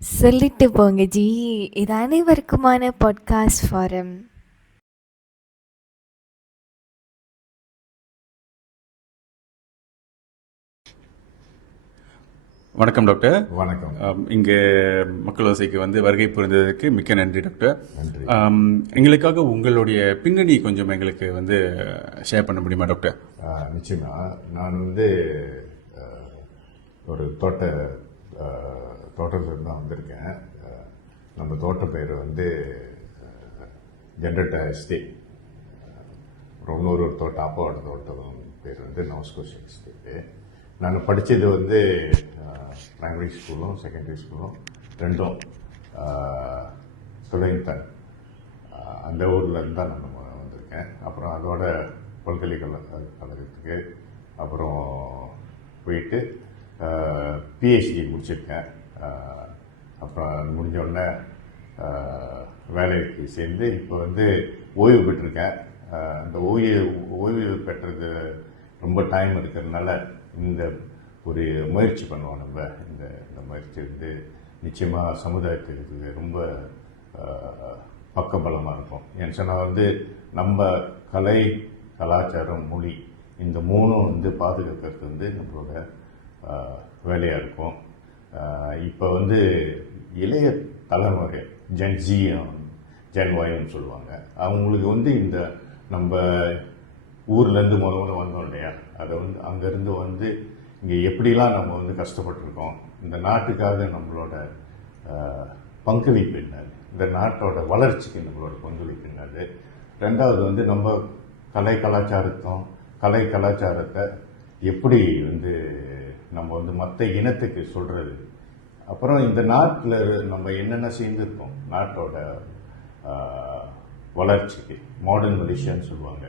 சொல்லிட்டு போங்க ஜி. இது அனைவருக்குமான பாட்காஸ்ட் ஃபாரம் வணக்கம் டாக்டர் வணக்கம். இங்கே மக்கள் வசதிக்கு வந்து வருகை புரிந்ததற்கு மிக்க நன்றி டாக்டர் எங்களுக்காக உங்களுடைய பின்னணி கொஞ்சம் எங்களுக்கு வந்து ஷேர் பண்ண முடியுமா டாக்டர் நிச்சயமா. நான் வந்து ஒரு தோட்ட தோட்டத்திலிருந்து தான் வந்திருக்கேன். நம்ம தோட்ட பேர் வந்து ஜென்ரேட்டர் எஸ்டேட் அப்புறம் இன்னொரு ஒரு தோட்டம் அப்பாவோட தோட்டம் பேர் வந்து நவஸ்கோஷ் எஸ்டேட்டு நாங்கள் படித்தது வந்து ப்ரைமரி ஸ்கூலும் செகண்டரி ஸ்கூலும் ரெண்டும் சுலைந்தன் அந்த ஊர்லேருந்து தான் நான் வந்திருக்கேன். அப்புறம் அதோட பல்கலைக்கழக கழகத்துக்கு அப்புறம் போயிட்டு பிஹெச்டி முடிச்சிருக்கேன். அப்புறம் முடிஞ்ச உடனே வேலைக்கு சேர்ந்து இப்போ வந்து ஓய்வு பெற்றிருக்கேன். அந்த ஓய்வு ஓய்வு பெற்றது ரொம்ப டைம் இருக்கிறதுனால இந்த ஒரு முயற்சி பண்ணுவோம் நம்ம. இந்த இந்த முயற்சி வந்து நிச்சயமாக சமுதாயத்துக்கு ரொம்ப பக்கபலமாக இருக்கும். ஏன்னு சொன்னால் வந்து நம்ம கலை கலாச்சாரம் மொழி இந்த மூணும் வந்து பாதுகாக்கிறது வந்து நம்மளோட வேலையாக இருக்கும். இப்போ வந்து இளைய தலைமுறை ஜென் ஜி சொல்லுவாங்க. அவங்களுக்கு வந்து இந்த நம்ம ஊர்லேருந்து முத முத வந்தோம் இல்லையா? அதை வந்து அங்கேருந்து வந்து இங்கே எப்படிலாம் நம்ம வந்து கஷ்டப்பட்டிருக்கோம்? இந்த நாட்டுக்காக நம்மளோட பங்களிப்பு என்னது இந்த நாட்டோட வளர்ச்சிக்கு நம்மளோட பங்களிப்பு என்னது? ரெண்டாவது வந்து நம்ம கலை கலாச்சாரத்தும் கலை கலாச்சாரத்தை எப்படி வந்து நம்ம வந்து மற்ற இனத்துக்கு சொல்கிறது அப்புறம் இந்த நாட்டில் நம்ம என்னென்ன சேர்ந்துருக்கோம் நாட்டோட வளர்ச்சிக்கு மாடர்ன் மலேசியான்னு சொல்லுவாங்க.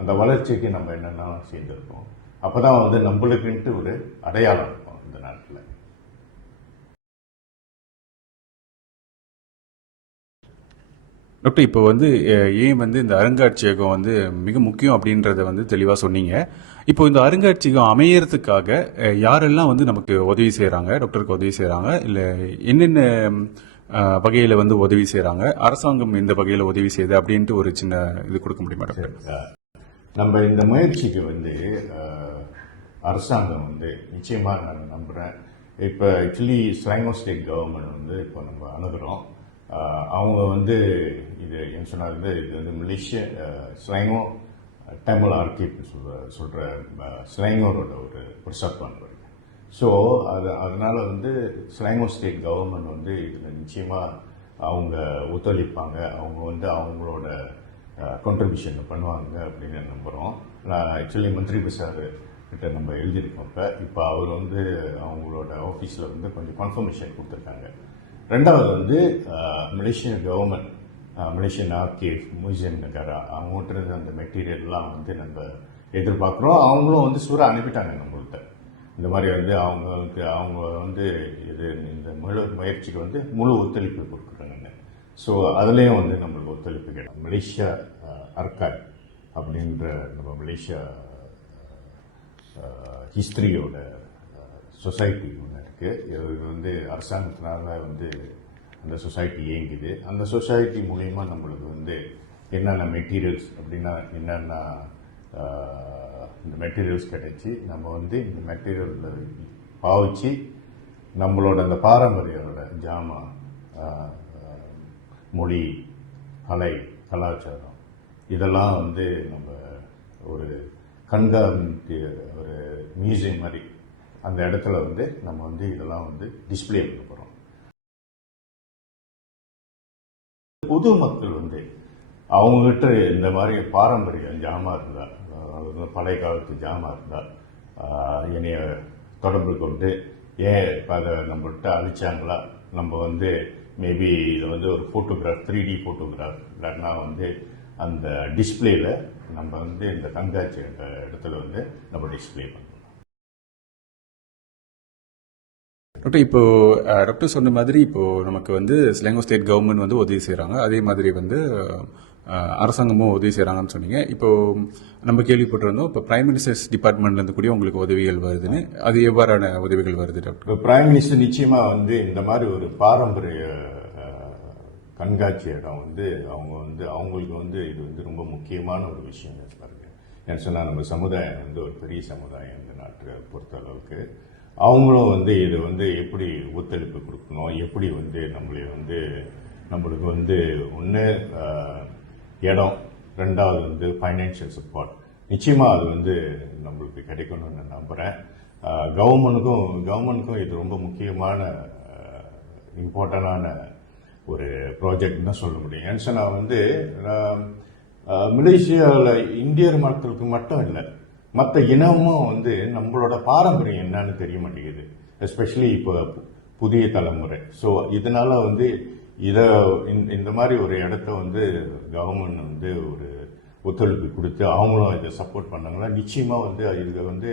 அந்த வளர்ச்சிக்கு நம்ம என்னென்ன சேர்ந்துருக்கோம் அப்போ தான் வந்து நம்மளுக்குன்ட்டு ஒரு அடையாளம் இருக்கும் இந்த நாட்டில். டாக்டர் இப்போ வந்து ஏன் வந்து இந்த அருங்காட்சியகம் வந்து மிக முக்கியம் அப்படின்றத வந்து தெளிவாக சொன்னீங்க. இப்போ இந்த அருங்காட்சியகம் அமையறதுக்காக யாரெல்லாம் வந்து நமக்கு உதவி செய்கிறாங்க டாக்டருக்கு உதவி செய்கிறாங்க இல்லை என்னென்ன வகையில் வந்து உதவி செய்கிறாங்க அரசாங்கம் இந்த வகையில் உதவி செய்யுது அப்படின்ட்டு ஒரு சின்ன இது கொடுக்க முடியுமா டாக்டர்? நம்ம இந்த முயற்சிக்கு வந்து அரசாங்கம் வந்து நிச்சயமாக நான் நம்புகிறேன் இப்போ ஆக்சுவலி ஸ்லாங்கோ ஸ்டேட் கவர்மெண்ட் வந்து இப்போ நம்ம அணுகிறோம். அவங்க வந்து இது என்ன சொன்னார் இது வந்து மலேசிய ஸ்லாங்கோ தமிழ் ஆர்கிட்னு சொல்கிற சொல்கிற ஸ்லாங்கோரோட ஒரு ப்ரிசர்வ் பண்ணுறாங்க ஸோ அது அதனால் வந்து ஸ்லாங்கோ ஸ்டேட் கவர்மெண்ட் வந்து இதில் நிச்சயமாக அவங்க ஒத்துழைப்பாங்க. அவங்க வந்து அவங்களோட கான்ட்ரிபியூஷன் பண்ணுவாங்க அப்படின்னு நம்புகிறோம் நான் ஆக்சுவலி மந்திரி பிரசார் கிட்ட நம்ம எழுதியிருக்கோம் இப்போ. இப்போ அவர் வந்து அவங்களோட ஆஃபீஸில் வந்து கொஞ்சம் கன்ஃபர்மேஷன் கொடுத்துருக்காங்க. ரெண்டாவது வந்து மலேசிய கவர்மெண்ட் மலேசியன் ஆர்கேவ் மியூசியம் நகரா அவங்ககிட்ட அந்த மெட்டீரியல்லாம் வந்து நம்ம எதிர்பார்க்குறோம். அவங்களும் வந்து சூறா அனுப்பிட்டாங்க நம்மள்கிட்ட இந்த மாதிரி வந்து அவங்களுக்கு அவங்க வந்து இது இந்த முழு முயற்சிக்கு வந்து முழு ஒத்துழைப்பு கொடுக்குறாங்க. ஸோ அதுலேயும் வந்து நம்மளுக்கு ஒத்துழைப்பு கிடைக்கும். மலேசியா அர்காய் அப்படின்ற நம்ம மலேசியா ஹிஸ்ட்ரியோட சொசைட்டி ஒன்று இருக்குது இது வந்து அரசாங்கத்தினால வந்து அந்த சொசைட்டி இயங்குது. அந்த சொசைட்டி மூலயமா நம்மளுக்கு வந்து என்னென்ன மெட்டீரியல்ஸ் அப்படின்னா என்னென்ன இந்த மெட்டீரியல்ஸ் கிடைச்சி நம்ம வந்து இந்த மெட்டீரியலில் பாவிச்சு நம்மளோட அந்த பாரம்பரியோட ஜாமா மொழி கலை கலாச்சாரம் இதெல்லாம் வந்து நம்ம ஒரு கண்காணித்து ஒரு மியூசியம் மாதிரி அந்த இடத்துல வந்து நம்ம வந்து இதெல்லாம் வந்து டிஸ்ப்ளே பண்ண போகிறோம் பொதுமக்கள் வந்து அவங்ககிட்ட இந்த மாதிரி பாரம்பரிய ஜாமா இருந்தால் பழைய காலத்து ஜாமா இருந்தால் என்னைய தொடர்பு கொண்டு ஏன் இப்ப அதை நம்மள்கிட்ட அழிச்சாங்களா? நம்ம வந்து மேபி இது வந்து ஒரு ஃபோட்டோகிராஃப் த்ரீ டி ஃபோட்டோகிராஃப் இல்லைன்னா வந்து அந்த டிஸ்பிளேல நம்ம வந்து இந்த கண்காட்சி அந்த இடத்துல வந்து நம்ம டிஸ்ப்ளே பண்ணோம் டாக்டர் இப்போ டாக்டர் சொன்ன மாதிரி இப்போ நமக்கு வந்து சிலங்கோ ஸ்டேட் கவர்மெண்ட் வந்து உதவி செய்கிறாங்க அதே மாதிரி வந்து அரசாங்கமும் உதவி செய்கிறாங்கன்னு சொன்னீங்க. இப்போ நம்ம கேள்விப்பட்டிருந்தோம் இப்போ பிரைம் மினிஸ்டர்ஸ் டிபார்ட்மெண்ட்லேருந்து கூட உங்களுக்கு உதவிகள் வருதுன்னு. அது எவ்வாறான உதவிகள் வருது டாக்டர்? இப்போ பிரைம் மினிஸ்டர் நிச்சயமாக வந்து இந்த மாதிரி ஒரு பாரம்பரிய கண்காட்சி இடம் வந்து அவங்க வந்து அவங்களுக்கு வந்து இது வந்து ரொம்ப முக்கியமான ஒரு விஷயம் பாருங்க. ஏன்னு சொன்னால் நம்ம சமுதாயம் வந்து ஒரு பெரிய சமுதாயம் இந்த நாட்டை பொறுத்த அளவுக்கு. அவங்களும் வந்து இது வந்து எப்படி ஒத்துழைப்பு கொடுக்கணும்? எப்படி வந்து நம்மளை வந்து நம்மளுக்கு வந்து ஒன்று இடம் ரெண்டாவது வந்து ஃபைனான்சியல் சப்போர்ட் நிச்சயமாக அது வந்து நம்மளுக்கு கிடைக்கணும்னு நான் நம்புகிறேன் கவர்மெண்ட்டுக்கும் கவர்மெண்ட்டுக்கும் இது ரொம்ப முக்கியமான இம்பார்ட்டண்டான ஒரு ப்ராஜெக்ட் தான் சொல்ல முடியும். ஏன்னு சொன்னால் வந்து மலேசியாவில் இந்தியர் மக்களுக்கு மட்டும் இல்லை மற்ற இனமும் வந்து நம்மளோட பாரம்பரியம் என்னன்னு தெரிய மாட்டேங்குது. எஸ்பெஷலி இப்போ புதிய தலைமுறை. ஸோ இதனால வந்து இதை இந்த மாதிரி ஒரு இடத்த வந்து கவர்மெண்ட் வந்து ஒரு ஒத்துழைப்பு கொடுத்து அவங்களும் இதை சப்போர்ட் பண்ணாங்கன்னா நிச்சயமா வந்து இதை வந்து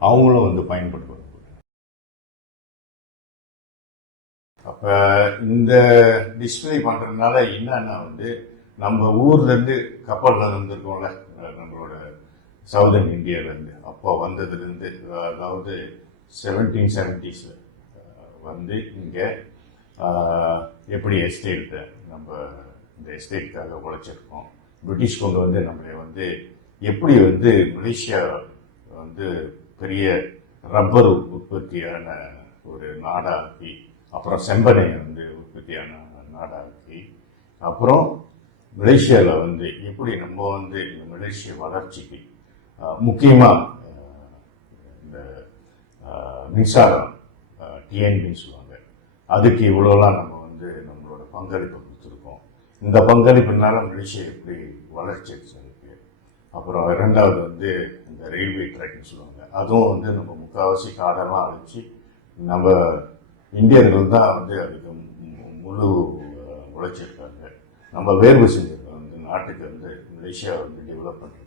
அவங்களும் வந்து பயன்படுத்துவாங்க. அப்ப இந்த டிஸ்பிளே பண்றதுனால என்னன்னா வந்து நம்ம ஊர்ல இருந்து கப்பல்ல வந்திருக்கோம்ல நம்மளோட சவுதர்ன் இந்தியாவிலேருந்து அப்போ வந்ததுலேருந்து அதாவது செவன்டீன் செவன்டிஸ்ல வந்து இங்கே எப்படி எஸ்டேட் நம்ம இந்த எஸ்டேட்டுக்காக உழைச்சிருக்கோம் பிரிட்டிஷ் கொண்டு வந்து நம்மளை வந்து எப்படி வந்து மலேசியா வந்து பெரிய ரப்பர் உற்பத்தியான ஒரு நாடாக்கி அப்புறம் செம்பனை வந்து உற்பத்தியான நாடாக்கி அப்புறம் மலேசியாவில் வந்து எப்படி நம்ம வந்து இந்த மலேசிய வளர்ச்சிக்கு முக்கியமாக இந்த மின்சாரம் டிஎன்பின்னு சொல்லுவாங்க. அதுக்கு இவ்வளோலாம் நம்ம வந்து நம்மளோட பங்களிப்பை கொடுத்துருக்கோம். இந்த பங்களிப்புனால மலேசியா எப்படி வளர்ச்சி அடைச்சிருக்கு அப்புறம் இரண்டாவது வந்து இந்த ரயில்வே ட்ராக்னு சொல்லுவாங்க. அதுவும் வந்து நம்ம முக்கால்வாசி காடெல்லாம் அழிச்சு நம்ம இந்தியர்கள் தான் வந்து அதுக்கு முழு உழைச்சிருக்காங்க. நம்ம வேர்வு செஞ்சிருக்கோம் நாட்டுக்கு வந்து மலேசியா வந்து டெவலப் பண்ணுறோம்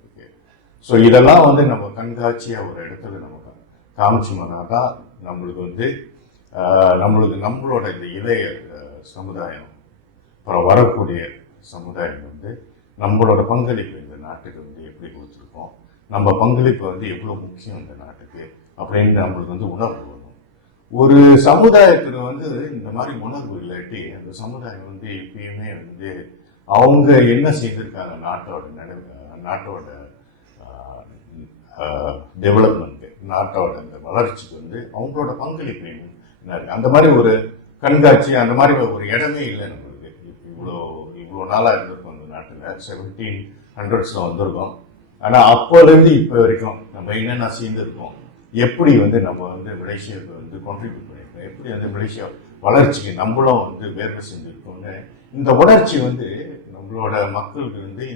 ஸோ இதெல்லாம் வந்து நம்ம கண்காட்சியாக ஒரு இடத்துல நம்ம கா- காமிச்சோம்னா தான் நம்மளுக்கு வந்து நம்மளுக்கு நம்மளோட இந்த இளைய சமுதாயம் அப்புறம் வரக்கூடிய சமுதாயம் வந்து நம்மளோட பங்களிப்பு இந்த நாட்டுக்கு வந்து எப்படி கொடுத்துருக்கோம் நம்ம பங்களிப்பு வந்து எவ்வளோ முக்கியம் இந்த நாட்டுக்கு அப்படின்னு நம்மளுக்கு வந்து உணர்வு வரும். ஒரு சமுதாயத்தில் வந்து இந்த மாதிரி உணர்வு இல்லாட்டி அந்த சமுதாயம் வந்து எப்பயுமே வந்து அவங்க என்ன செய்திருக்காங்க நாட்டோட நடு நாட்டோட டெவலப்மெண்ட்டு நாட்டோட அந்த வளர்ச்சிக்கு வந்து அவங்களோட பங்களிப்பு என்ன அந்த மாதிரி ஒரு கண்காட்சி அந்த மாதிரி ஒரு இடமே இல்லை நம்மளுக்கு. இவ்வளோ இவ்வளோ நாளாக இருந்திருக்கும் அந்த நாட்டில். செவன்டீன் ஹண்ட்ரட்ஸில் வந்திருக்கோம். ஆனால் அப்போலேருந்து இப்போ வரைக்கும் நம்ம என்னென்ன சேர்ந்துருக்கோம் எப்படி வந்து நம்ம வந்து மலேசியாவுக்கு வந்து கான்ட்ரிபியூட் பண்ணியிருக்கோம்? எப்படி வந்து மலேசியா வளர்ச்சிக்கு நம்மளும் வந்து வேர்வை செஞ்சுருக்கோம்னு இந்த உணர்ச்சி வந்து நம்மளோட மக்களுக்கு வந்து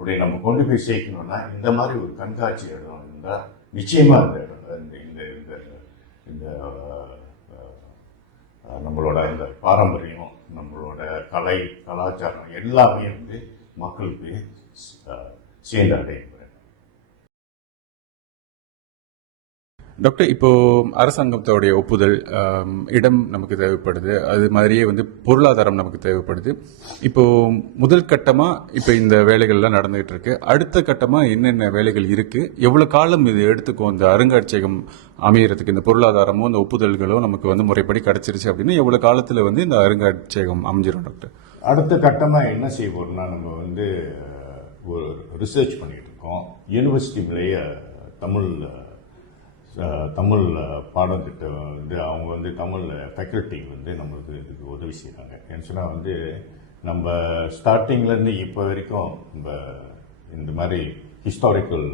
அப்படி நம்ம கொண்டு போய் சேர்க்கணும்னா இந்த மாதிரி ஒரு கண்காட்சி இடம் இருந்தால் நிச்சயமாக இந்த இடம் இந்த இந்த இந்த இந்த நம்மளோட இந்த பாரம்பரியம் நம்மளோட கலை கலாச்சாரம் எல்லாமே வந்து மக்களுக்கு அஹ், டாக்டர் இப்போ அரசாங்கத்தோடைய ஒப்புதல் இடம் நமக்கு தேவைப்படுது. அது மாதிரியே வந்து பொருளாதாரம் நமக்கு தேவைப்படுது. இப்போ முதல் கட்டமா இப்போ இந்த வேலைகள்லாம் நடந்துகிட்டு இருக்கு அடுத்த கட்டமா என்னென்ன வேலைகள் இருக்கு? எவ்வளவு காலம் இது எடுத்துக்கும்? இந்த அருங்காட்சியகம் அமையறதுக்கு இந்த பொருளாதாரமும் இந்த ஒப்புதல்களும் நமக்கு வந்து முறைப்படி கிடைச்சிருச்சு அப்படின்னா எவ்வளவு காலத்துல வந்து இந்த அருங்காட்சியகம் அமைஞ்சிரும் டாக்டர்? அடுத்த கட்டமா என்ன செய்வோம்னா நம்ம வந்து ஒரு ரிசர்ச் பண்ணிட்டு இருக்கோம். யூனிவர்சிட்டியிலேயே தமிழ் தமிழ் பாடத்திட்டம் வந்து அவங்க வந்து தமிழ் ஃபேக்கல்ட்டி வந்து நம்மளுக்கு இதுக்கு உதவி செய்கிறாங்க ஏன்னு சொன்னால் வந்து நம்ம ஸ்டார்டிங்லேருந்து இப்போ வரைக்கும் நம்ம இந்த மாதிரி ஹிஸ்டாரிக்கல்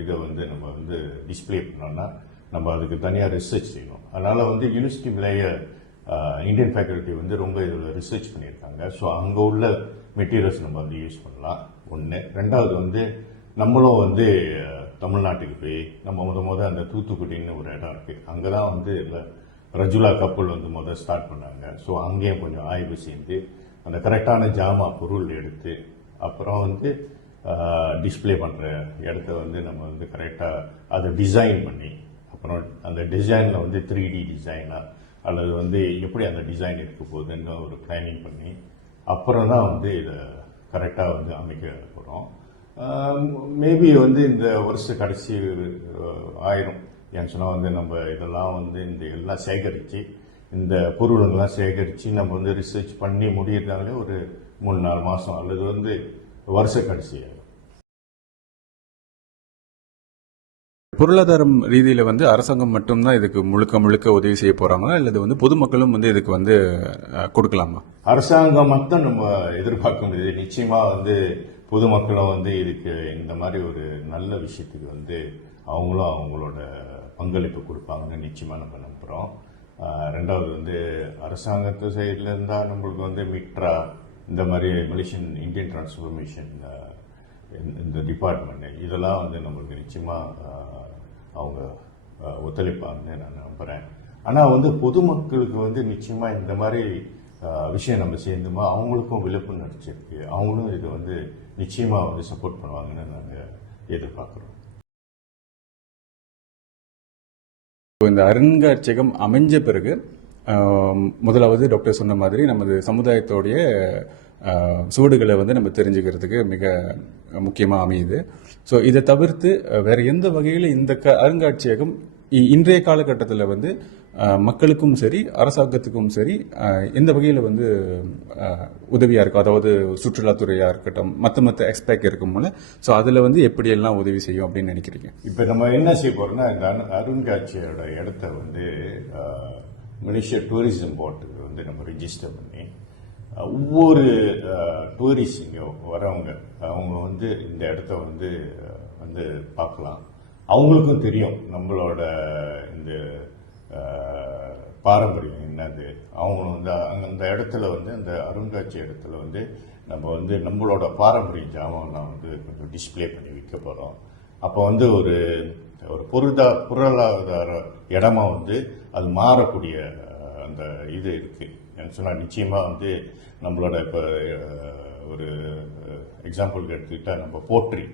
இதை வந்து நம்ம வந்து டிஸ்ப்ளே பண்ணோம்னா நம்ம அதுக்கு தனியாக ரிசர்ச் செய்யணும். அதனால் வந்து யூனிவர்சிட்டி விளைய இந்தியன் ஃபேக்கல்ட்டி வந்து ரொம்ப இதில் ரிசர்ச் பண்ணியிருக்காங்க. ஸோ அங்கே உள்ள மெட்டீரியல்ஸ் நம்ம வந்து யூஸ் பண்ணலாம். ஒன்று ரெண்டாவது வந்து நம்மளும் வந்து தமிழ்நாட்டுக்கு போய் நம்ம முத முத அந்த தூத்துக்குடின்னு ஒரு இடம் இருக்கு. அங்கே தான் வந்து இல்ல, ரஜுலா கப்பல் வந்து முதல் ஸ்டார்ட் பண்ணாங்க. ஸோ அங்கேயும் கொஞ்சம் ஆய்வு செய்து அந்த கரெக்டான ஜாமா பொருள் எடுத்து அப்புறம் வந்து டிஸ்ப்ளே பண்ணுற இடத்த வந்து நம்ம வந்து கரெக்டாக அதை டிசைன் பண்ணி அப்புறம் அந்த டிசைனில் வந்து த்ரீ டி டிசைனாக அல்லது வந்து எப்படி அந்த டிசைன் இருக்க போகுதுன்னு ஒரு பிளானிங் பண்ணி அப்புறம் தான் வந்து இதை கரெக்டாக வந்து அமைக்க போகிறோம் மேபி வந்து இந்த வருஷ கடைசி அஹ், ஆயிரும். ஏன்னு சொன்னால் வந்து நம்ம இதெல்லாம் வந்து இந்த எல்லாம் சேகரித்து இந்த பொருளுங்கெல்லாம் சேகரித்து நம்ம வந்து ரிசர்ச் பண்ணி முடியறதாலே ஒரு மூணு நாலு மாதம் அல்லது வந்து வருஷ கடைசி ஆயிரும். பொருளாதாரம் ரீதியில வந்து அரசாங்கம் மட்டும்தான் இதுக்கு முழுக்க முழுக்க உதவி செய்ய போறாங்களா? அல்லது வந்து பொதுமக்களும் வந்து இதுக்கு வந்து கொடுக்கலாமா? அரசாங்கம் மட்டும் நம்ம எதிர்பார்க்க முடியுது. நிச்சயமா வந்து பொதுமக்களும் வந்து இதுக்கு இந்த மாதிரி ஒரு நல்ல விஷயத்துக்கு வந்து அவங்களும் அவங்களோட பங்களிப்பு கொடுப்பாங்கன்னு நிச்சயமாக நம்ம நம்புகிறோம் ரெண்டாவது வந்து அரசாங்கத்து சைட்ல நம்மளுக்கு வந்து மிட்ரா இந்த மாதிரி மலேசியன் இந்தியன் டிரான்ஸ்ஃபர்மேஷன் இந்த டிபார்ட்மெண்ட் இதெல்லாம் வந்து நம்மளுக்கு நிச்சயமாக அவங்க ஒத்துழைப்பாங்கன்னு நான் நம்புகிறேன் ஆனால் வந்து பொதுமக்களுக்கு வந்து நிச்சயமாக இந்த மாதிரி விஷயம் நம்ம சேர்ந்துமா? அவங்களுக்கும் விழிப்புணர்ச்சி நடிச்சிருக்கு. அவங்களும் இது வந்து நிச்சயமாக வந்து சப்போர்ட் பண்ணுவாங்கன்னு நாங்கள் எதிர்பார்க்குறோம். இப்போ இந்த அருங்காட்சியகம் அமைஞ்ச பிறகு முதலாவது டாக்டர் சொன்ன மாதிரி நமது சமுதாயத்தோடைய சுவடுகளை வந்து நம்ம தெரிஞ்சுக்கிறதுக்கு மிக முக்கியமாக அமையுது. ஸோ இதை தவிர்த்து வேறு வேற எந்த வகையில் இந்த க அருங்காட்சியகம் இ- இன்றைய காலகட்டத்தில் வந்து மக்களுக்கும் சரி அரசாங்கத்துக்கும் சரி எந்த வகையில் வந்து உதவியாக இருக்கும்? அதாவது சுற்றுலாத்துறையாக இருக்கட்டும் மற்ற மற்ற எக்ஸ்பெக்ட் போல. ஸோ அதில் வந்து எப்படியெல்லாம் உதவி செய்யும் அப்படின்னு நினைக்கிறீங்க? இப்போ நம்ம என்ன செய்ய போகிறோம்னா இந்த அரு- அருங்காட்சியோட இடத்த வந்து ஆஹ், மலேசியா டூரிசம் போர்ட்டுக்கு வந்து நம்ம ரிஜிஸ்டர் பண்ணி ஒவ்வொரு டூரிஸ்ட் இங்கே வரவங்க அவங்க வந்து இந்த இடத்த வந்து வந்து பார்க்கலாம். அவங்களுக்கும் தெரியும் நம்மளோட இந்த பாரம்பரியம் என்னது? அவங்க வந்து அங்க அந்த இடத்துல வந்து அந்த அருங்காட்சி இடத்துல வந்து நம்ம வந்து நம்மளோட பாரம்பரிய ஜாமான்லாம் வந்து கொஞ்சம் டிஸ்பிளே பண்ணி விற்க போகிறோம் அப்போ வந்து ஒரு ஒரு பொருளா பொருளாதார இடமா வந்து அது மாறக்கூடிய அந்த இது இருக்குது எனக்கு சொன்னால் நிச்சயமாக வந்து நம்மளோட இப்போ ஒரு எக்ஸாம்பிளுக்கு எடுத்துக்கிட்டால் நம்ம போட்ரி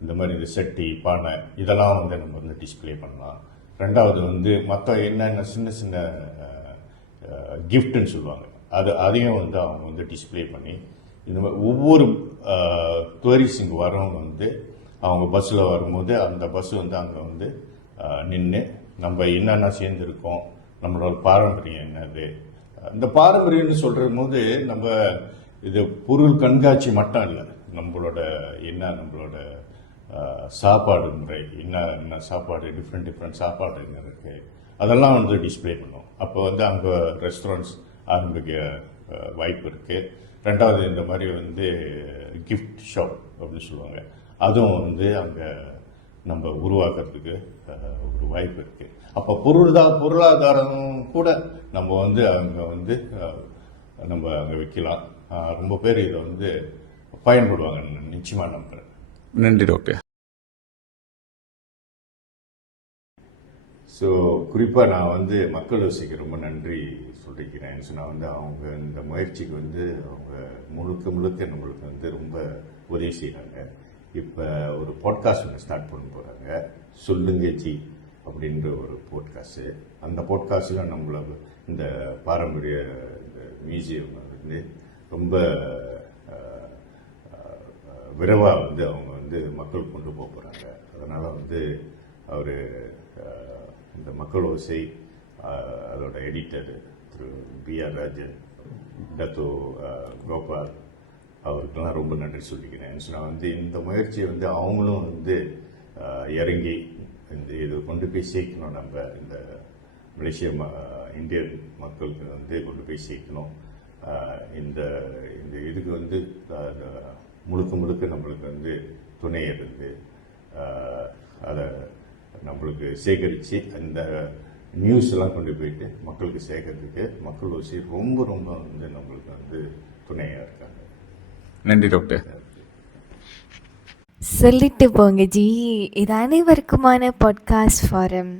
இந்த மாதிரி இந்த செட்டி பானை இதெல்லாம் வந்து நம்ம வந்து டிஸ்பிளே பண்ணலாம். ரெண்டாவது வந்து மற்ற என்னென்ன சின்ன சின்ன கிஃப்ட்னு சொல்லுவாங்க. அது அதையும் வந்து அவங்க வந்து டிஸ்பிளே பண்ணி இந்த மாதிரி ஒவ்வொரு டூரிஸ்ட் இங்கே வரவங்க வந்து அவங்க பஸ்ஸில் வரும்போது அந்த பஸ் வந்து அங்கே வந்து நின்று நம்ம என்னென்ன சேர்ந்துருக்கோம் நம்மளோட பாரம்பரியம் என்னது இந்த பாரம்பரியம்னு சொல்கிற போது நம்ம இது பொருள் கண்காட்சி மட்டும் இல்லை நம்மளோட என்ன நம்மளோட சாப்பாடு முறை என்ன என்ன சாப்பாடு டிஃப்ரெண்ட் டிஃப்ரெண்ட் சாப்பாடு என்ன இருக்குது அதெல்லாம் வந்து டிஸ்ப்ளே பண்ணுவோம். அப்போ வந்து அங்கே ரெஸ்டாரண்ட்ஸ் ஆரம்பிக்க வாய்ப்பு இருக்குது ரெண்டாவது இந்த மாதிரி வந்து கிஃப்ட் ஷாப் அப்படின்னு சொல்லுவாங்க. அதுவும் வந்து அங்கே நம்ம உருவாக்குறதுக்கு ஒரு வாய்ப்பு இருக்குது அப்போ பொருளா பொருளாதாரம் கூட நம்ம வந்து அங்கே வந்து நம்ம அங்கே விற்கலாம் ரொம்ப பேர் இதை வந்து பயன்படுவாங்க நிச்சயமாக நம்புறேன். நன்றி டாக்டர். ஸோ குறிப்பாக நான் வந்து மக்கள் யோசிக்க ரொம்ப நன்றி சொல்லிக்கிறேன். ஸோ நான் வந்து அவங்க இந்த முயற்சிக்கு வந்து அவங்க முழுக்க முழுக்க நம்மளுக்கு வந்து ரொம்ப உதவி செய்கிறாங்க இப்போ ஒரு பாட்காஸ்ட் ஒன்று ஸ்டார்ட் பண்ண போகிறாங்க சொல்லுங்க ஜி அப்படின்ற ஒரு போட்காஸ்ட்டு அந்த போட்காஸ்ட்டில் நம்மளை இந்த பாரம்பரிய இந்த மியூசியம் வந்து ரொம்ப விரைவாக வந்து அவங்க வந்து மக்கள் கொண்டு போக போகிறாங்க அதனால் வந்து அவர் இந்த மக்கள் ஓசை அதோட editor Thiru P R Rajan Datuk Gopal அவருக்கெல்லாம் ரொம்ப நன்றி சொல்லிக்கிறேன். நான் வந்து இந்த முயற்சியை வந்து அவங்களும் வந்து இறங்கி இந்த இது கொண்டு போய் சேர்க்கணும். நம்ம இந்த மலேசிய ம இந்தியன் மக்களுக்கு வந்து கொண்டு போய் சேர்க்கணும். இந்த இந்த இதுக்கு வந்து முழுக்க முழுக்க நம்மளுக்கு வந்து துணை இருந்து அதை நம்மளுக்கு சேகரித்து அந்த நியூஸ் எல்லாம் கொண்டு போயிட்டு மக்களுக்கு சேர்க்கறதுக்கு மக்கள் வச்சு ரொம்ப ரொம்ப வந்து நம்மளுக்கு வந்து துணையாக இருக்காங்க. நன்றி டாக்டர் சொல்லிட்டு போங்க ஜி. இது அனைவருக்குமான பாட்காஸ்ட் ஃபாரம்